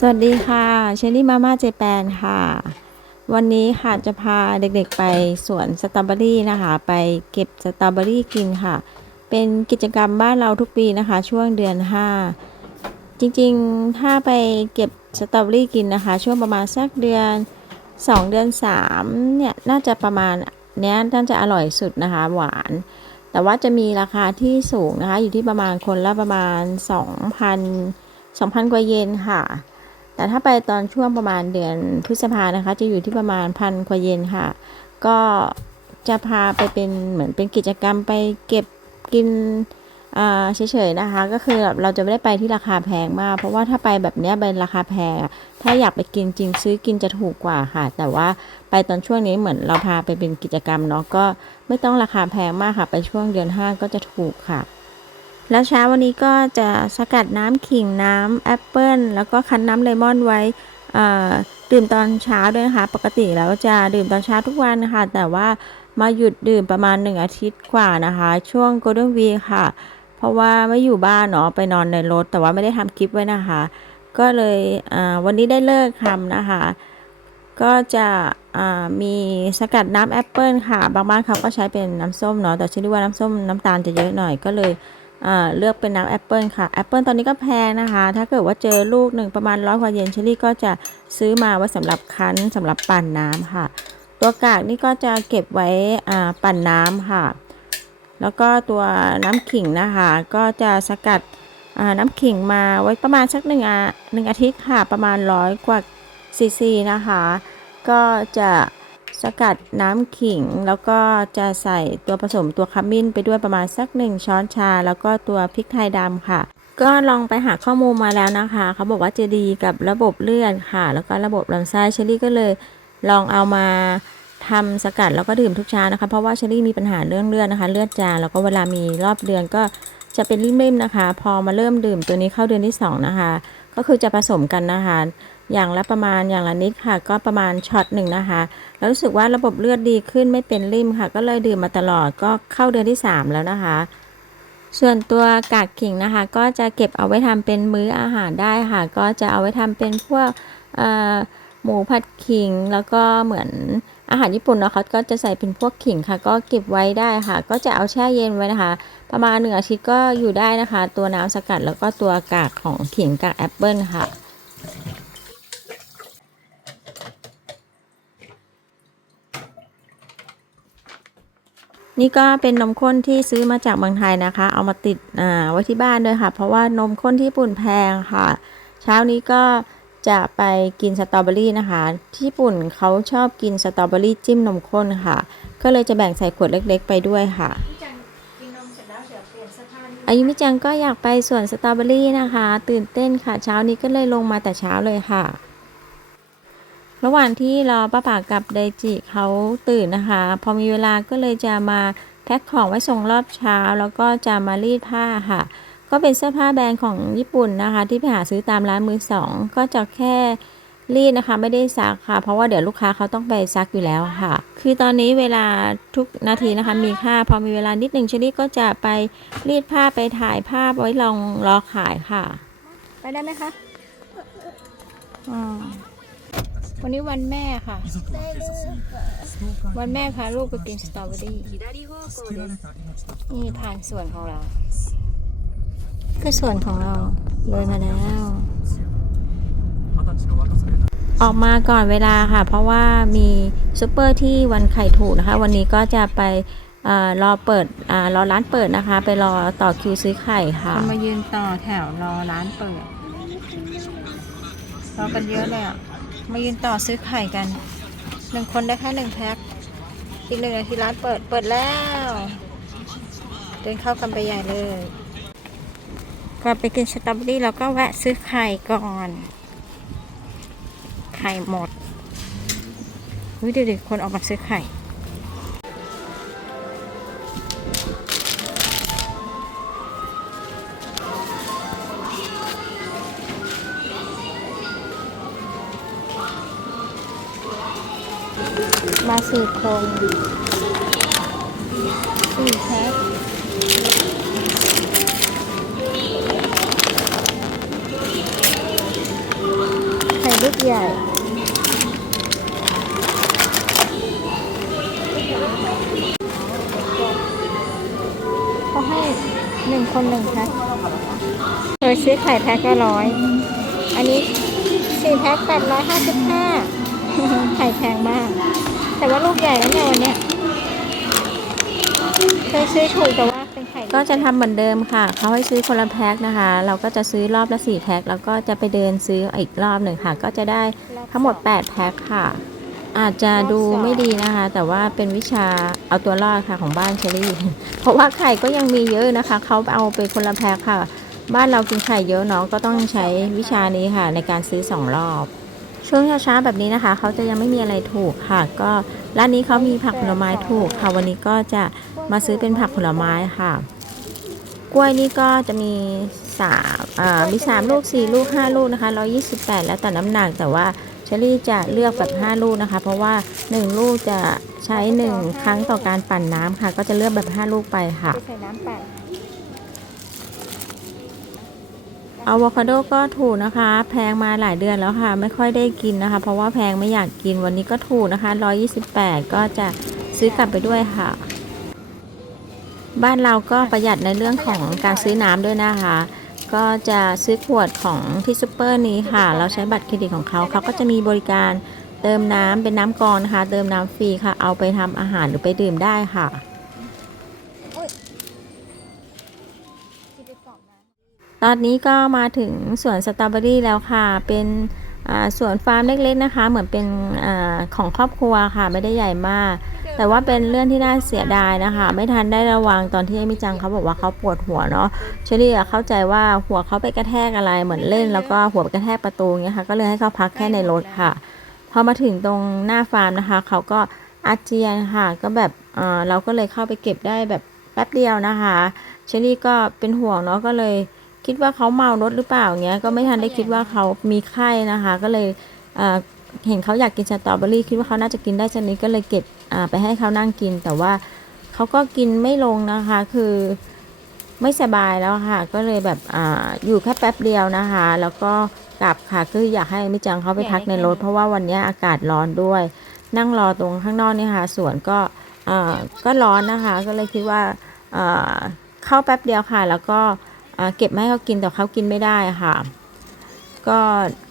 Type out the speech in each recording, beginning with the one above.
สวัสดีค่ะเชอรี่มาม่าเจแปนค่ะ วันนี้ค่ะจะพาเด็กๆไปสวนสตรอเบอรี่นะคะ ไปเก็บสตรอเบอรี่กินค่ะ เป็นกิจกรรมบ้านเราทุกปีนะคะ ช่วงเดือน 5 จริงๆ ถ้าไปเก็บสตรอเบอรี่กินนะคะ ช่วงประมาณสักเดือน 2 เดือน 3 เนี่ย น่าจะประมาณเนี้ยน่าจะอร่อยสุดนะคะ หวาน แต่ว่าจะมีราคาที่สูงนะคะ อยู่ที่ประมาณคนละประมาณ 2,000 2,000 กว่าเยนค่ะ แต่ถ้าไปตอนช่วงประมาณเดือนพฤษภานะคะ จะอยู่ที่ประมาณพันกว่าเยนค่ะ ก็จะพาไปเป็นเหมือนเป็นกิจกรรมไปเก็บกินอ่าเฉยๆนะคะ ก็คือแบบเราจะไม่ได้ไปที่ราคาแพงมาก เพราะว่าถ้าไปแบบเนี้ยเป็นราคาแพงถ้าอยากไปกินจริงซื้อกินจะถูกกว่าค่ะ แต่ว่าไปตอนช่วงนี้เหมือนเราพาไปเป็นกิจกรรมเนาะก็ไม่ต้องราคาแพงมากค่ะ ไปช่วงเดือน5ก็จะถูกค่ะ แล้วเช้าวันนี้ก็จะสกัดน้ำขิงน้ำแอปเปิลแล้วก็คั้นน้ำเลมอนไว้ดื่มตอนเช้าด้วยนะคะ ปกติแล้วจะดื่มตอนเช้าทุกวันนะคะ แต่ว่ามาหยุดดื่มประมาณ 1 อาทิตย์กว่านะคะ ช่วง Golden Week ค่ะ เพราะว่าไม่อยู่บ้านเนาะไปนอนในรถ แต่ว่าไม่ได้ทำคลิปไว้นะคะ ก็เลยวันนี้ได้เลิกทำนะคะ ก็จะมีสกัดน้ำแอปเปิลค่ะ บางบ้านเขาก็ใช้เป็นน้ำส้มเนาะแต่ฉันว่าน้ำส้มน้ำตาลจะเยอะหน่อยก็เลย เลือกเป็นน้ำแอปเปิลค่ะแอปเปิลตอนนี้ก็แพงนะคะ ถ้าเกิดว่าเจอลูกหนึ่งประมาณร้อยกว่าเยนเชอรี่ก็จะซื้อมาไว้สำหรับคั้นสำหรับปั่นน้ำค่ะ ตัวกากนี่ก็จะเก็บไว้ปั่นน้ำค่ะ แล้วก็ตัวน้ำขิงนะคะ ก็จะสกัดน้ำขิงมาไว้ประมาณสักหนึ่งอาหนึ่งอาทิตย์ค่ะประมาณร้อยกว่าซีซีนะคะ ก็จะ สกัดน้ำขิง แล้วก็จะใส่ตัวผสมตัวขมิ้นไปด้วยประมาณสักหนึ่งช้อนชา แล้วก็ตัวพริกไทยดำค่ะ ก็ลองไปหาข้อมูลมาแล้วนะคะ เขาบอกว่าจะดีกับระบบเลือดค่ะ แล้วก็ระบบลำไส้เชอรี่ก็เลยลองเอามาทำสกัดแล้วก็ดื่มทุกเช้านะคะ เพราะว่าเชอรี่มีปัญหาเรื่องเลือดนะคะ เลือดจางแล้วก็เวลามีรอบเดือนก็ จะเป็นริ่มๆนะคะ พอมาเริ่มดื่มตัวนี้เข้าเดือนที่สองนะคะ ก็คือจะผสมกันนะคะ อย่างละประมาณอย่างละนิดค่ะ ก็ประมาณช็อตหนึ่งนะคะ แล้วรู้สึกว่าระบบเลือดดีขึ้นไม่เป็นริ่มค่ะ ก็เลยดื่มมาตลอดก็เข้าเดือนที่ 3 แล้วนะคะ ส่วนตัวกากขิงนะคะ ก็จะเก็บเอาไว้ทำเป็นมื้ออาหารได้ค่ะ ก็จะเอาไว้ทำเป็นพวกหมูผัดขิงแล้วก็เหมือน อาหารญี่ปุ่นเนาะเขาก็จะใส่เป็นพวกขิงค่ะ ก็เก็บไว้ได้ค่ะ ก็จะเอาแช่เย็นไว้นะคะ ประมาณหนึ่งอาทิตย์ก็อยู่ได้นะคะ ตัวน้ำสกัดแล้วก็ตัวกากของขิงกากแอปเปิลค่ะนี่ก็เป็นนมข้นที่ซื้อมาจากเมืองไทยนะคะ เอามาติดอ่าไว้ที่บ้านด้วยค่ะ เพราะว่านมข้นที่ญี่ปุ่นแพงค่ะ เช้านี้ก็ จะไปกินสตรอเบอรี่นะคะที่ญี่ปุ่นเขาชอบกินสตรอเบอรี่จิ้มนมข้นค่ะ ก็เลยจะแบ่งใส่ขวดเล็กๆ ไปด้วยค่ะอายุมิจังก็อยากไปสวนสตรอเบอรี่นะคะ ตื่นเต้นค่ะเช้านี้ก็เลยลงมาแต่เช้าเลยค่ะ ระหว่างที่รอป้าป่ากับไดจิเขาตื่นนะคะ พอมีเวลาก็เลยจะมาแพ็คของไว้ส่งรอบเช้า แล้วก็จะมารีดผ้าค่ะ ก็เป็นเสื้อผ้าแบรนด์ของญี่ปุ่นนะคะ ที่ไปหาซื้อตามร้านมือสองก็จะแค่รีดนะคะไม่ได้ซักค่ะ เพราะว่าเดี๋ยวลูกค้าเขาต้องไปซักอยู่แล้วค่ะ คือตอนนี้เวลาทุกนาทีนะคะ มีค่าพอมีเวลานิดหนึ่งเชอรี่ก็จะไปรีดผ้าไปถ่ายภาพไว้ลองรอขายค่ะ ไปได้ไหมคะอ๋อวันนี้วันแม่ค่ะ วันแม่พาลูกไปกินสตรอเบอรี่นี่ทางสวนของเรา คือส่วนของเราเลยมาแล้ว ออกมาก่อนเวลาค่ะ เพราะว่ามีซูเปอร์ที่วันไข่ถูกนะคะ วันนี้ก็จะไปเออรอเปิดอารอร้านเปิดนะคะ ไปรอต่อคิวซื้อไข่ค่ะคนมายืนต่อแถวรอร้านเปิดรอกันเยอะเลยอะมายืนต่อซื้อไข่กันหนึ่งคนได้แค่หนึ่งแพ็คอีกหนึ่งนาทีร้านเปิดเปิดแล้ว เดินเข้ากันไปใหญ่เลย ก่อนไปกินสตรอเบอรี่เราก็แวะซื้อไข่ก่อน ไข่หมดวิดูดิคนออกมาซื้อไข่มาสี่คน ใหญ่เขาให้หนึ่งคนหนึ่งแพ็คเคยซื้อไข่แพ็คละร้อย อันนี้สี่แพ็คแปดร้อยห้าสิบห้าไข่แพงมาก แต่ว่าลูกใหญ่แล้วเนี่ยวันเนี้ยเคยซื้อถูกแต่ว่า ก็จะทำเหมือนเดิมค่ะ เขาให้ซื้อคนละแพ็คนะคะ เราก็จะซื้อรอบละ4แพ็คแล้วก็จะไปเดินซื้ออีกรอบหนึ่งค่ะ ก็จะได้ทั้งหมด 8 แพ็คค่ะ อาจจะดูไม่ดีนะคะ แต่ว่าเป็นวิชาเอาตัวรอดค่ะของบ้านเชอรี่ เพราะว่าไข่ก็ยังมีเยอะนะคะ เขาเอาไปคนละแพ็คค่ะ บ้านเรากินไข่เยอะเนาะก็ต้องใช้วิชานี้ค่ะ ในการซื้อสองรอบ ช่วงเช้าๆแบบนี้นะคะ เขาจะยังไม่มีอะไรถูกค่ะ ก็ร้านนี้เขามีผักผลไม้ถูกค่ะ วันนี้ก็จะมาซื้อเป็นผักผลไม้ค่ะ กล้วยนี่ก็จะมีสามมีสามลูกสี่ลูกห้าลูกนะคะร้อยี่สิบแปดแล้วแต่น้ำหนักแต่ว่าเชอรี่จะเลือกแบบห้าลูกนะคะ เพราะว่าหนึ่งลูกจะใช้หนึ่งครั้งต่อการปั่นน้ำค่ะ ก็จะเลือกแบบห้าลูกไปค่ะจะใส่น้ำปั่น อะโวคาโดก็ถูกนะคะ แพงมาหลายเดือนแล้วค่ะ ไม่ค่อยได้กินนะคะ เพราะว่าแพงไม่อยากกินวันนี้ก็ถูกนะคะ 128 ก็จะซื้อกลับไปด้วยค่ะ บ้านเราก็ประหยัดในเรื่องของการซื้อน้ำด้วยนะคะ ก็จะซื้อขวดของที่ซูเปอร์นี้ค่ะ เราใช้บัตรเครดิตของเขาเขาก็จะมีบริการเติมน้ำเป็นน้ำกรองนะคะ เติมน้ำฟรีค่ะ เอาไปทำอาหารหรือไปดื่มได้ค่ะ อกน้ำตอนนี้ก็มาถึงสวนสตรอเบอรี่แล้วค่ะ เป็นสวนฟาร์มเล็กๆนะคะ เหมือนเป็นอของครอบครัวค่ะ ไม่ได้ใหญ่มาก แต่ว่าเป็นเรื่องที่น่าเสียดายนะคะ ไม่ทันได้ระวังตอนที่มิจังเขาบอกว่าเขาปวดหัวเนาะเชอรี่เข้าใจว่าหัวเขาไปกระแทกอะไรเหมือนเล่น แล้วก็หัวไปกระแทกประตูเงี้ยค่ะ ก็เลยให้เขาพักแค่ในรถค่ะ พอมาถึงตรงหน้าฟาร์มนะคะ เขาก็อาเจียนค่ะ ก็แบบเอ่อเราก็เลยเข้าไปเก็บได้แบบแป๊บเดียวนะคะ เชอรี่ก็เป็นห่วงเนาะก็เลย คิดว่าเขาเมารถหรือเปล่าเงี้ยก็ไม่ทันได้คิดว่าเขามีไข้นะคะ ก็เลยเห็นเขาอยากกินสตรอเบอรี่คิดว่าเขาน่าจะกินได้ชนิดก็เลยเก็บไปให้เขานั่งกิน แต่ว่าเขาก็กินไม่ลงนะคะ คือไม่สบายแล้วค่ะ ก็เลยแบบออยู่แค่แป๊บเดียวนะคะ แล้วก็กลับค่ะคืออยากให้มิจังเขาไปพักในรถ เพราะว่าวันนี้อากาศร้อนด้วย นั่งรอตรงข้างนอกนี่ค่ะสวนก็ก็ร้อนนะคะ ก็เลยคิดว่าเข้าแป๊บเดียวค่ะ แล้วก็ เก็บมาให้เขากินแต่เขากินไม่ได้ค่ะ ก็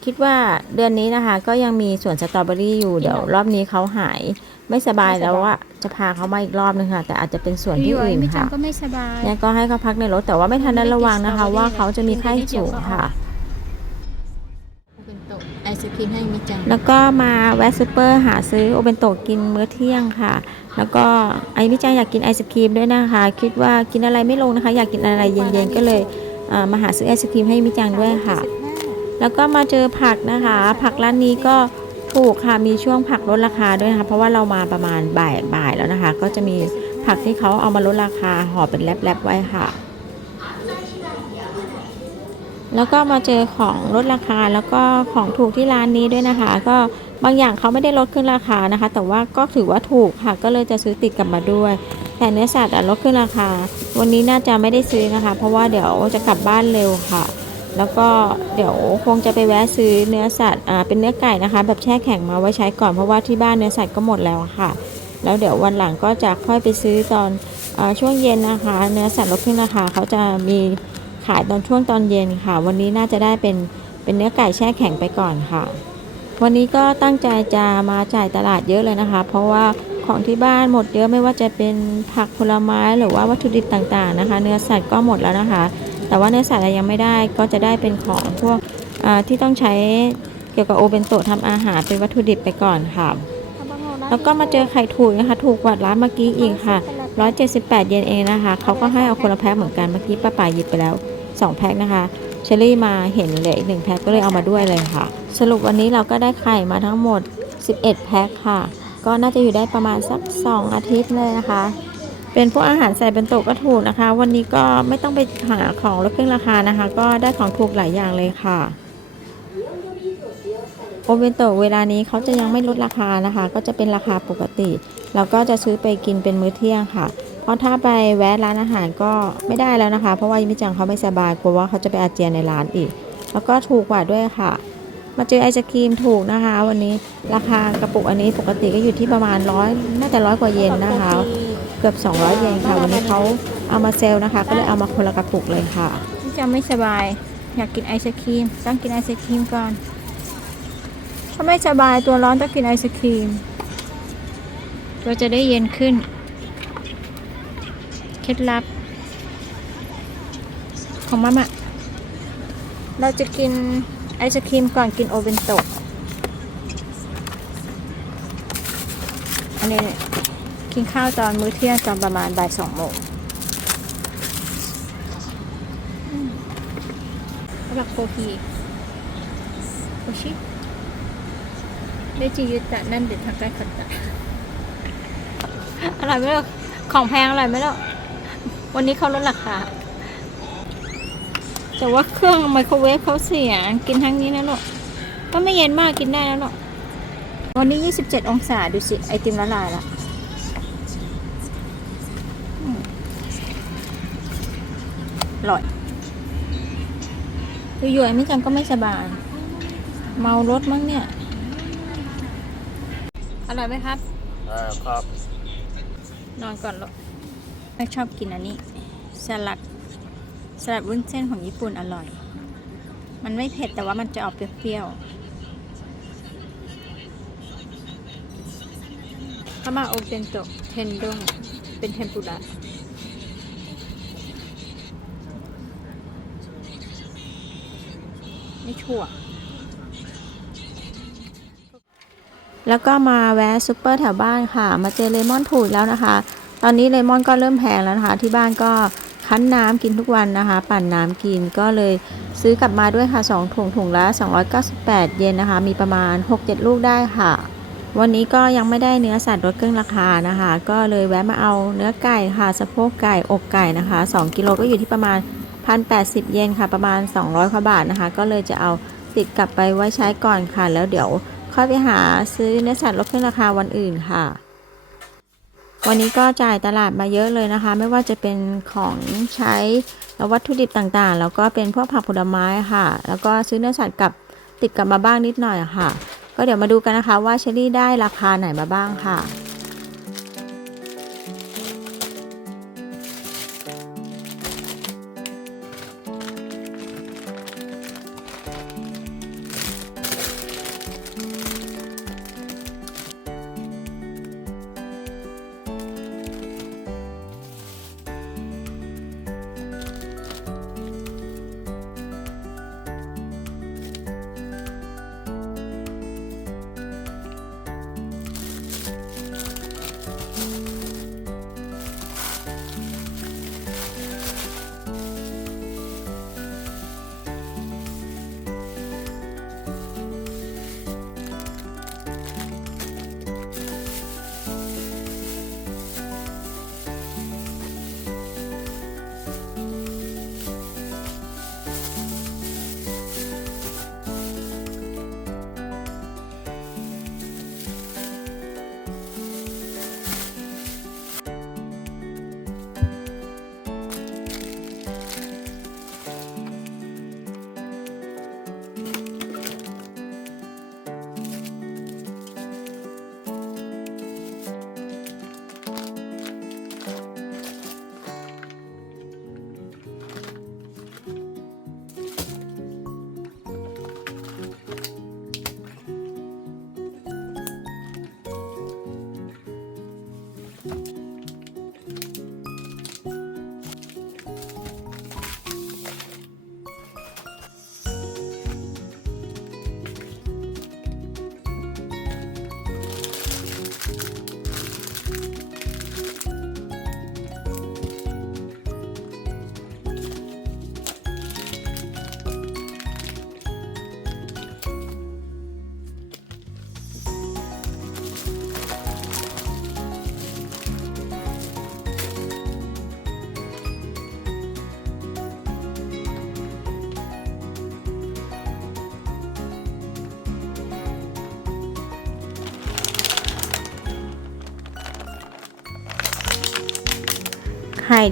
คิดว่าเดือนนี้นะคะ ก็ยังมีสวนสตรอเบอรี่อยู่เดี๋ยวรอบนี้เขาหายไม่สบายแล้วว่าจะพาเขามาอีกรอบนึงค่ะ แต่อาจจะเป็นสวนที่อยู่อื่นไม่ค่ะจำก็ไม่สบายเนี่ยก็ให้เขาพักในรถแต่ว่าไม่ทันได้ระวังนะคะ ว่าเขาจะมีไข้สูงค่ะเป็นโต๊ะไอศครีมให้มิจังแล้วก็มาแวะซูเปอร์หาซื้อโอเบนโตะกินมื้อเที่ยงค่ะ แล้วก็ไอพี่จังอยากกินไอศครีมด้วยนะคะ คิดว่ากินอะไรไม่ลงนะคะ อยากกินอะไรเย็นๆก็เลยมาหาซื้อไอศครีมให้มิจังด้วยค่ะ แล้วก็มาเจอผักนะคะ ผักร้านนี้ก็ถูกค่ะมีช่วงผักลดราคาด้วยนะคะเพราะว่าเรามาประมาณบ่ายบ่ายแล้วนะคะ ก็จะมีผักที่เขาเอามาลดราคาห่อเป็นแลบๆไว้ค่ะ แล้วก็มาเจอของลดราคาแล้วก็ของถูกที่ร้านนี้ด้วยนะคะ ก็ บางอย่างเขาไม่ได้ลดขึ้นราคานะคะ แต่ว่าก็ถือว่าถูกค่ะ ก็เลยจะซื้อติดกลับมาด้วย แต่เนื้อสัตว์อะลดขึ้นราคา วันนี้น่าจะไม่ได้ซื้อนะคะ เพราะว่าเดี๋ยวจะกลับบ้านเร็วค่ะ แล้วก็เดี๋ยวคงจะไปแวะซื้อเนื้อสัตว์อ่าเป็นเนื้อไก่นะคะ แบบแช่แข็งมาไว้ใช้ก่อนเพราะว่าที่บ้านเนื้อสัตว์ก็หมดแล้วค่ะ แล้วเดี๋ยววันหลังก็จะค่อยไปซื้อตอนอาช่วงเย็นนะคะ เนื้อสัตว์ลดขึ้นราคาเขาจะมีขายตอนช่วงตอนเย็นค่ะ วันนี้น่าจะได้เป็นเป็นเนื้อไก่แช่แข็งไปก่อนค่ะ วันนี้ก็ตั้งใจจะมาจ่ายตลาดเยอะเลยนะคะ เพราะว่าของที่บ้านหมดเยอะไม่ว่าจะเป็นผักผลไม้หรือว่าวัตถุดิบต่างๆนะคะ เนื้อสัตว์ก็หมดแล้วนะคะ แต่ว่าเนื้อสัตว์อะไรยังไม่ได้ก็จะได้เป็นของพวกอ่าที่ต้องใช้เกี่ยวกับโอเบนโตะทำอาหารเป็นวัตถุดิบไปก่อนค่ะ แล้วก็มาเจอไข่ถูกนะคะ ถูกกว่าร้านเมื่อกี้อีกค่ะ 178 เยนเองนะคะเขาก็ให้เอาคนละแพ็คเหมือนกันเมื่อกี้ป้าป่าหยิบไปแล้ว 2 แพ็คนะคะ เชอรี่มาเห็นเหลืออีกหนึ่งแพ็คก็เลยเอามาด้วยเลยค่ะ สรุปวันนี้เราก็ได้ไข่มาทั้งหมด 11 แพ็คค่ะ ก็น่าจะอยู่ได้ประมาณสัก 2 อาทิตย์เลยนะคะ เป็นพวกอาหารใส่เป็นโตะก็ถูกนะคะ วันนี้ก็ไม่ต้องไปหาของลดครึ่งราคานะคะ ก็ได้ของถูกหลายอย่างเลยค่ะโอเบนโตเวลานี้เขาจะยังไม่ลดราคานะคะ ก็จะเป็นราคาปกติแล้วก็จะซื้อไปกินเป็นมื้อเที่ยงค่ะ เพราะถ้าไปแวะร้านอาหารก็ไม่ได้แล้วนะคะ เพราะว่ายิมิจังเขาไม่สบายกลัวว่าเขาจะไปอาเจียนในร้านอีก แล้วก็ถูกกว่าด้วยค่ะ มาเจอไอศครีมถูกนะคะ วันนี้ราคากระปุกอันนี้ปกติก็อยู่ที่ประมาณร้อยน่าจะร้อยกว่าเยนนะคะ เกือบ 200 เยนค่ะ วันนี้เขาเอามาเซลล์นะคะ ก็เลยเอามาคนละกระปุกเลยค่ะจะไม่สบายอยากกินไอศครีมต้องกินไอศครีมก่อนถ้าไม่สบายตัวร้อนต้องกินไอศครีมตัวจะได้เย็นขึ้น เคล็ดลับ ของมะมะเราจะกินไอศครีมก่อนกินโอเบนโตะอันนี้กินข้าวตอนมื้อเที่ยงตอนประมาณบ่ายสองโมงกับโคพีโอชิได้จียุตะนั่นเด็ดทางใกล้ขัดตะอร่อยไหมล่ะของแพงอร่อยไหมล่ะ วันนี้เขาลดราคา แต่ว่าเครื่องไมโครเวฟเขาเสีย กินทั้งนี้นะลูก ก็ไม่เย็นมากกินได้แล้วลูก วันนี้ 27 องศาดูสิ ไอติมละลายละอืมอร่อยอยู่ๆไม่จังก็ไม่สบาย เมารถมั้งเนี่ย อร่อยไหมครับ อ่าครับ นอนก่อนลูก ไม่ชอบกินอันนี้ สลัด สลัดวุ้นเส้นของญี่ปุ่นอร่อย มันไม่เผ็ดแต่ว่ามันจะออกเปรี้ยวๆข้ามาโอเทนโตเทนดงเป็นเทมปุระไม่ชั่วแล้วก็มาแวะซูเปอร์แถวบ้านค่ะ มาเจอเลมอนถูกแล้วนะคะ ตอนนี้เลมอนก็เริ่มแพงแล้วนะคะ ที่บ้านก็คั้นน้ำกินทุกวันนะคะ ปั่นน้ำกินก็เลยซื้อกลับมาด้วยค่ะ2ถุงถุงละ298 เยนนะคะ มีประมาณ 6-7 ลูกได้ค่ะ วันนี้ก็ยังไม่ได้เนื้อสัตว์ลดเครื่องราคานะคะ ก็เลยแวะมาเอาเนื้อไก่ค่ะสะโพกไก่อกไก่นะคะ 2 กิโลก็อยู่ที่ประมาณ 1,080 เยนค่ะ ประมาณ 200กว่าบาทนะคะ ก็เลยจะเอาติดกลับไปไว้ใช้ก่อนค่ะ แล้วเดี๋ยวค่อยไปหาซื้อเนื้อสัตว์ลดเครื่องราคาวันอื่นค่ะ วันนี้ก็จ่ายตลาดมาเยอะเลยนะคะ ไม่ว่าจะเป็นของใช้แล้ววัตถุดิบต่างๆ แล้วก็เป็นพวกผักผลไม้ค่ะ แล้วก็ซื้อเนื้อสัตว์กับติดกลับมาบ้างนิดหน่อยค่ะ ก็เดี๋ยวมาดูกันนะคะว่าเชอรี่ได้ราคาไหนมาบ้างค่ะ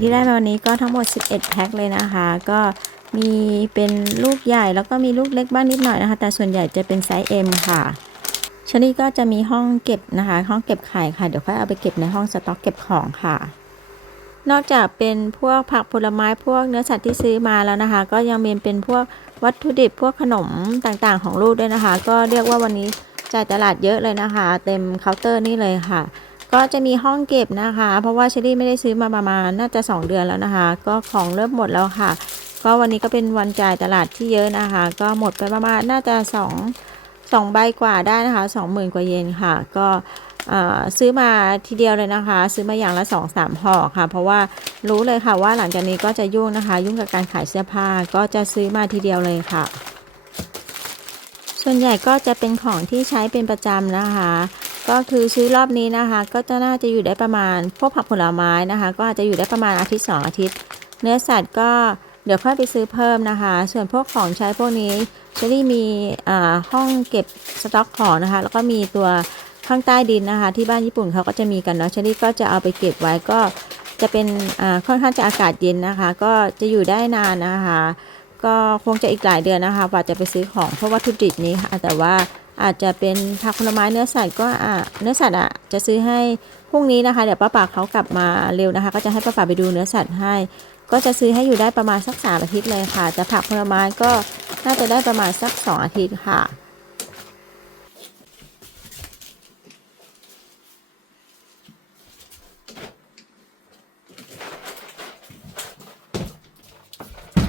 ที่ได้มาวันนี้ก็ทั้งหมด 11 แพ็คเลยนะคะ ก็มีเป็นลูกใหญ่แล้วก็มีลูกเล็กบ้างนิดหน่อยนะคะ แต่ส่วนใหญ่จะเป็นไซส์ M ค่ะชอรี่ก็จะมีห้องเก็บนะคะ ห้องเก็บไข่ค่ะ เดี๋ยวค่อยเอาไปเก็บในห้องสต็อกเก็บของค่ะ นอกจากเป็นพวกผักผลไม้พวกเนื้อสัตว์ที่ซื้อมาแล้วนะคะ ก็ยังมีเป็นพวกวัตถุดิบพวกขนมต่างๆ ของลูกด้วยนะคะ ก็เรียกว่าวันนี้จ่ายตลาดเยอะเลยนะคะ เต็มเคาน์เตอร์นี่เลยค่ะ ก็จะมีห้องเก็บนะคะ เพราะว่าเชอรี่ไม่ได้ซื้อมาประมาณน่าจะ 2 เดือนแล้วนะคะ ก็ของเริ่มหมดแล้วค่ะ ก็วันนี้ก็เป็นวันจ่ายตลาดที่เยอะนะคะ ก็หมดไปประมาณน่าจะ 2 2ใบกว่าได้นะคะ 20,000 กว่าเยนค่ะ ก็ซื้อมาทีเดียวเลยนะคะ ซื้อมาอย่างละ2 3ห่อค่ะ เพราะว่ารู้เลยค่ะว่าหลังจากนี้ก็จะยุ่งนะคะ ยุ่งกับการขายเสื้อผ้าก็จะซื้อมาทีเดียวเลยค่ะ ส่วนใหญ่ก็จะเป็นของที่ใช้เป็นประจำนะคะ ก็คือซื้อรอบนี้นะคะ ก็จะน่าจะอยู่ได้ประมาณพวกผักผลไม้นะคะ ก็อาจจะอยู่ได้ประมาณอาทิตย์ 2 อาทิตย์ เนื้อสัตว์ก็เดี๋ยวค่อยไปซื้อเพิ่มนะคะ ส่วนพวกของใช้พวกนี้เชอรี่มีอ่าห้องเก็บสต็อกของนะคะ แล้วก็มีตัวข้างใต้ดินนะคะ ที่บ้านญี่ปุ่นเขาก็จะมีกันเนาะเชอรี่ก็จะเอาไปเก็บไว้ก็จะเป็นอ่าค่อนข้างจะอากาศเย็นนะคะ ก็จะอยู่ได้นานนะคะ ก็คงจะอีกหลายเดือนนะคะกว่าจะไปซื้อของเพราะวัตถุดิบนี้ค่ะแต่ว่า อาจจะเป็นผักผลไม้เนื้อสัตว์ก็อะเนื้อสัตว์อะจะซื้อให้พรุ่งนี้นะคะเดี๋ยวป้าปากเขากลับมาเร็วนะคะ ก็จะให้ป้าปากไปดูเนื้อสัตว์ให้ ก็จะซื้อให้อยู่ได้ประมาณสักสามอาทิตย์เลยค่ะแต่ผักผลไม้ก็น่าจะได้ประมาณสักสองอาทิตย์ค่ะ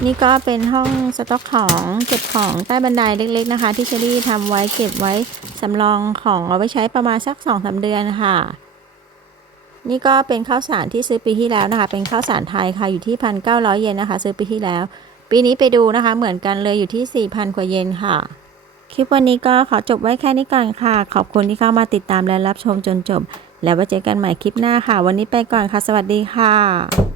นี่ก็เป็นห้องสต็อกของเก็บของใต้บันไดเล็กๆนะคะ ที่เชอรี่ทำไว้เก็บไว้สำรองของเอาไว้ใช้ประมาณสัก2อสาเดือนค่ะ นี่ก็เป็นข้าวสารที่ซื้อปีที่แล้วนะคะ เป็นข้าวสารไทยค่ะอยู่ที่พันเก้าร้อยเยนนะคะ ซื้อปีที่แล้ว ปีนี้ไปดูนะคะ เหมือนกันเลยอยู่ที่4,000กว่าเยนค่ะ คลิปวันนี้ก็ขอจบไว้แค่นี้ก่อนค่ะ ขอบคุณที่เข้ามาติดตามและรับชมจนจบ แล้วไว้เจอกันใหม่คลิปหน้าค่ะ วันนี้ไปก่อนค่ะ สวัสดีค่ะ